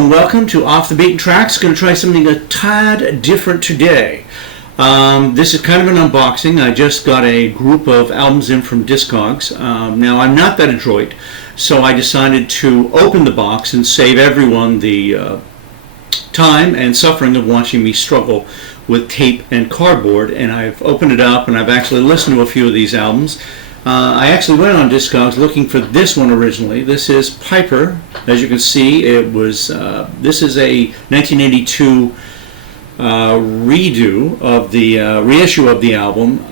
and welcome to Off the Beaten Tracks. Going to try something a tad different today. This is kind of an unboxing. I just got a group of albums in from Discogs. Now, I'm not that adroit, so I decided to open the box and save everyone the time and suffering of watching me struggle with tape and cardboard. And I've opened it up and I've actually listened to a few of these albums. I actually went on Discogs looking for this one originally. This is Piper. As you can see, it was this is a 1982 redo of the reissue of the album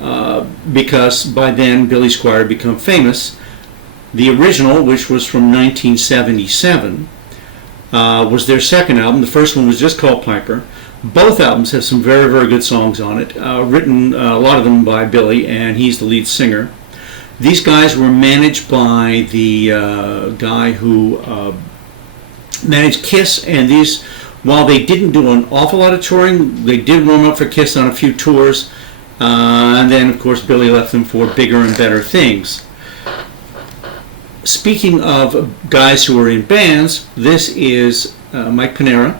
because by then Billy Squier had become famous. The original, which was from 1977, was their second album. The first one was just called Piper. Both albums have some very, very good songs on it, written a lot of them by Billy, and he's the lead singer. These guys were managed by the guy who managed Kiss, and these, while they didn't do an awful lot of touring, they did warm up for Kiss on a few tours, and then of course Billy left them for bigger and better things. Speaking of guys who were in bands, this is Mike Panera,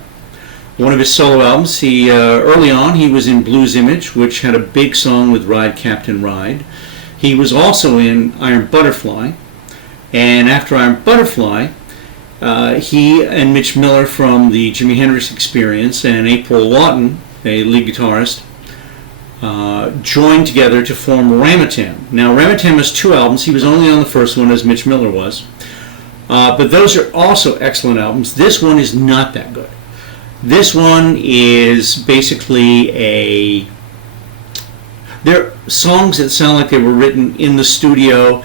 one of his solo albums. He early on he was in Blues Image, which had a big song with Ride Captain Ride. He was also in Iron Butterfly, and after Iron Butterfly, he and Mitch Miller from the Jimi Hendrix Experience and April Lawton, a lead guitarist, joined together to form Ramatam. Now, Ramatam has two albums. He was only on the first one, as Mitch Miller was, but those are also excellent albums. This one is not that good. This one is basically they're songs that sound like they were written in the studio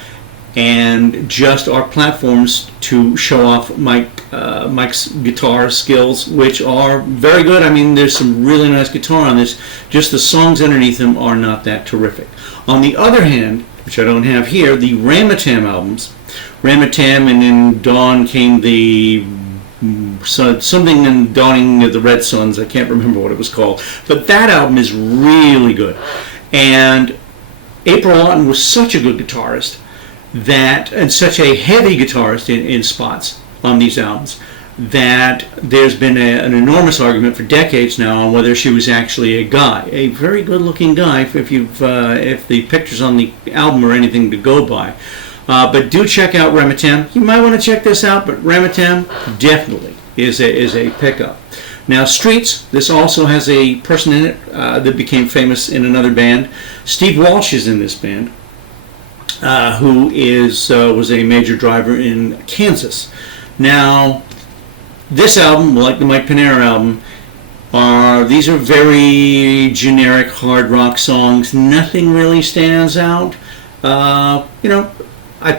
and just are platforms to show off Mike's guitar skills, which are very good. I mean, there's some really nice guitar on this. Just the songs underneath them are not that terrific. On the other hand, which I don't have here, the Ramatam albums, Ramatam, and in Dawn came the something in Dawning of the Red Suns. I can't remember what it was called, but that album is really good. And April Lawton was such a good guitarist and such a heavy guitarist in spots on these albums, that there's been an enormous argument for decades now on whether she was actually a guy, a very good-looking guy, if the pictures on the album are anything to go by. But do check out Ramatam. You might want to check this out, but Ramatam definitely is a pickup. Now, Streets, this also has a person in it that became famous in another band. Steve Walsh is in this band, who was a major driver in Kansas. Now, this album, like the Mike Panera album, these are very generic hard rock songs. Nothing really stands out. I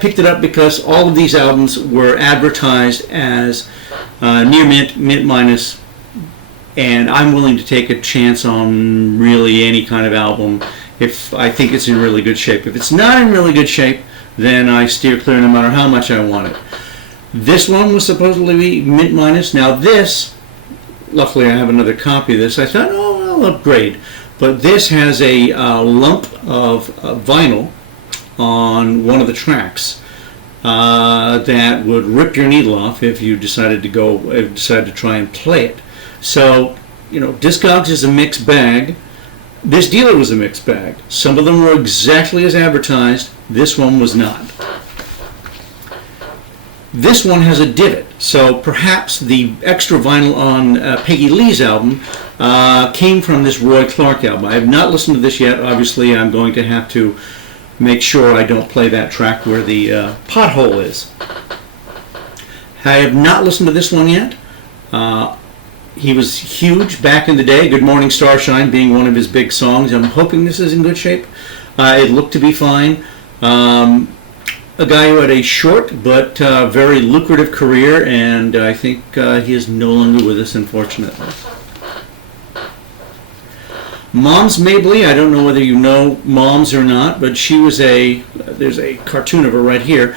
picked it up because all of these albums were advertised as near mint, mint minus, and I'm willing to take a chance on really any kind of album if I think it's in really good shape. If it's not in really good shape, then I steer clear no matter how much I want it. This one was supposedly be mint minus. Now this, luckily I have another copy of this. I thought, I'll upgrade. But this has a lump of vinyl on one of the tracks that would rip your needle off if you decided to try and play it. So, Discogs is a mixed bag. This dealer was a mixed bag. Some of them were exactly as advertised. This one was not. This one has a divot, so perhaps the extra vinyl on Peggy Lee's album came from this Roy Clark album. I have not listened to this yet. Obviously, I'm going to have to make sure I don't play that track where the pothole is. I have not listened to this one yet. He was huge back in the day, Good Morning Starshine being one of his big songs. I'm hoping this is in good shape. It looked to be fine. A guy who had a short but very lucrative career, and I think he is no longer with us, unfortunately. Moms Mabley, I don't know whether you know Moms or not, but she was there's a cartoon of her right here.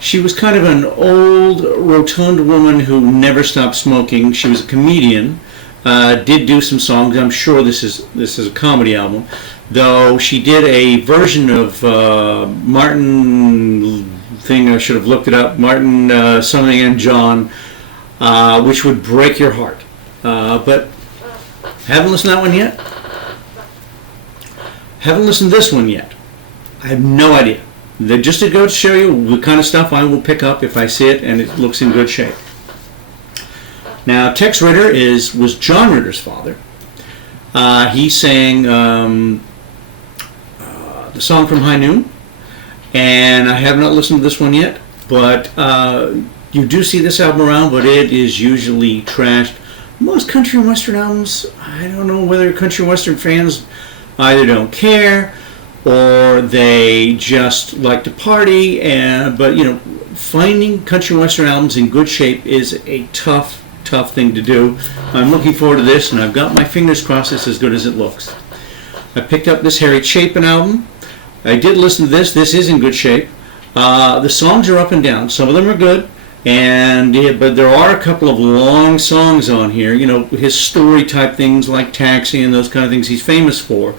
She was kind of an old, rotund woman who never stopped smoking. She was a comedian, did do some songs. I'm sure this is a comedy album, though she did a version of Martin thing. I should have looked it up. Martin something and John which would break your heart. But haven't listened to that one yet. Haven't listened to this one yet. I have no idea. Just to go to show you the kind of stuff I will pick up if I see it and it looks in good shape. Now, Tex Ritter was John Ritter's father. He sang the song from High Noon, and I have not listened to this one yet, but you do see this album around, but it is usually trashed. Most country and western albums, I don't know whether country and western fans either don't care or they just like to party, but finding country and western albums in good shape is a tough thing to do. I'm looking forward to this, and I've got my fingers crossed it's as good as it looks. I picked up this Harry Chapin album. I did listen to this. This is in good shape. The songs are up and down. Some of them are good, but there are a couple of long songs on here. His story type things like Taxi and those kind of things he's famous for.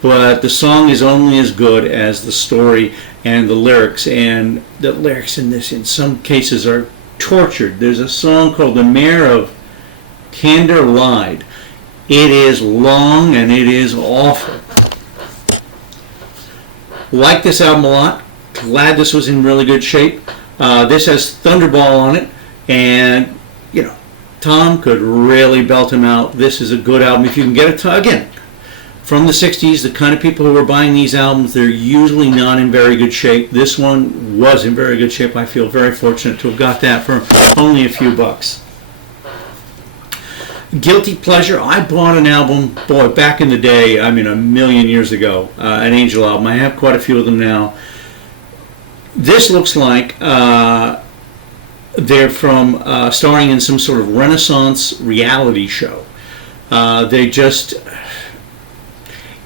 But the song is only as good as the story and the lyrics. And the lyrics in this, in some cases, are tortured. There's a song called "The Mayor of Candor Lied." It is long and it is awful. Like this album a lot. Glad this was in really good shape. This has Thunderball on it, and Tom could really belt him out. This is a good album if you can get it. Again, from the 60s, the kind of people who are buying these albums, they're usually not in very good shape. This one was in very good shape. I feel very fortunate to have got that for only a few bucks. Guilty Pleasure. I bought an album, back in the day, a million years ago, an Angel album. I have quite a few of them now. This looks like they're from starring in some sort of Renaissance reality show.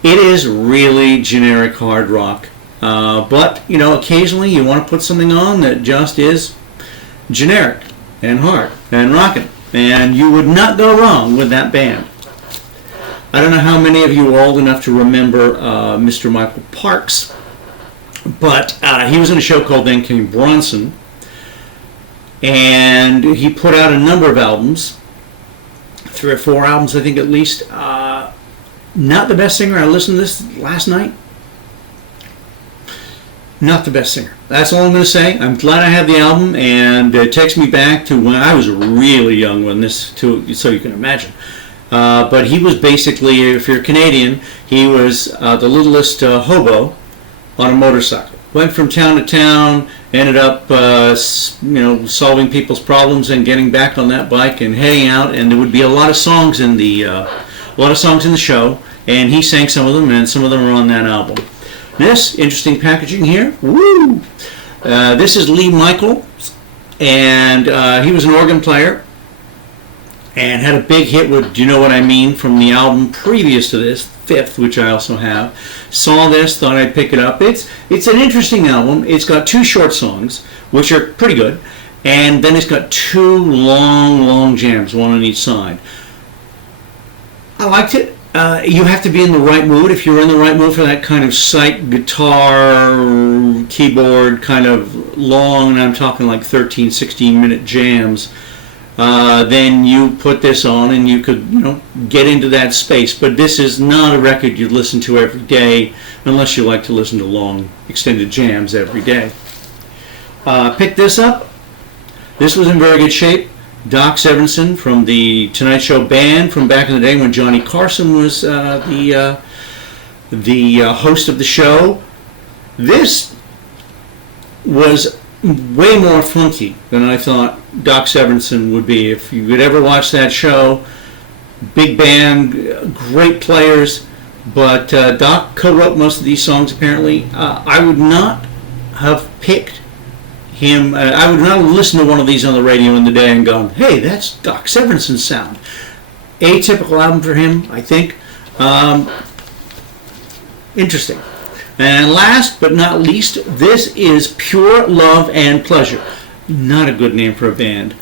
It is really generic hard rock. But, occasionally you want to put something on that just is generic and hard and rockin'. And you would not go wrong with that band. I don't know how many of you are old enough to remember Mr. Michael Parks, but he was in a show called Then Came Bronson, and he put out a number of albums, 3 or 4 albums I think at least. Not the best singer. I listened to this last night. Not the best singer. That's all I'm going to say. I'm glad I have the album, and it takes me back to when I was really young so you can imagine. But he was basically, if you're Canadian, he was the littlest hobo on a motorcycle. Went from town to town, ended up solving people's problems and getting back on that bike and heading out, and there would be a lot of songs in the show, and he sang some of them, and some of them are on that album. This, interesting packaging here. Woo! This is Lee Michael, and he was an organ player and had a big hit with Do You Know What I Mean from the album previous to this, Fifth, which I also have. Saw this, thought I'd pick it up. It's an interesting album. It's got 2 short songs, which are pretty good, and then it's got 2 long jams, one on each side. I liked it. You have to be in the right mood. If you're in the right mood for that kind of sight guitar, keyboard, kind of long, and I'm talking like 13, 16-minute jams, then you put this on and you could, get into that space. But this is not a record you'd listen to every day unless you like to listen to long, extended jams every day. Pick this up. This was in very good shape. Doc Severinsen from the Tonight Show band from back in the day when Johnny Carson was the host of the show. This was way more funky than I thought Doc Severinsen would be. If you could ever watch that show, big band, great players, but Doc co-wrote most of these songs apparently. I would not have picked him. I would not listen to one of these on the radio in the day and go, hey, that's Doc Severinsen's sound. Atypical album for him, I think. Interesting. And last but not least, this is Pure Love and Pleasure. Not a good name for a band.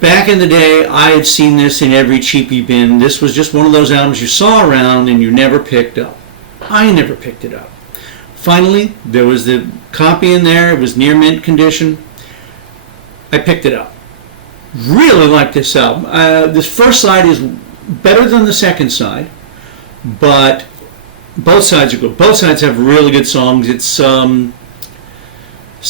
Back in the day, I had seen this in every cheapie bin. This was just one of those albums you saw around and you never picked up. I never picked it up. Finally, there was the copy in there. It was near mint condition. I picked it up. Really like this album. This first side is better than the second side, but both sides are good. Both sides have really good songs. It's some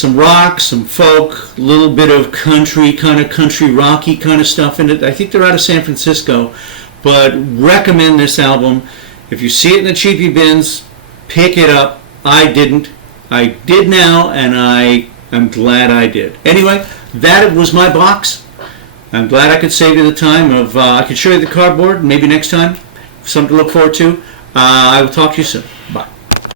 rock, some folk, a little bit of country, kind of country rocky kind of stuff in it. I think they're out of San Francisco, but recommend this album. If you see it in the cheapy bins, pick it up. I didn't. I did now, and I'm glad I did. Anyway, that was my box. I'm glad I could save you the time of, I could show you the cardboard, maybe next time, something to look forward to. I will talk to you soon.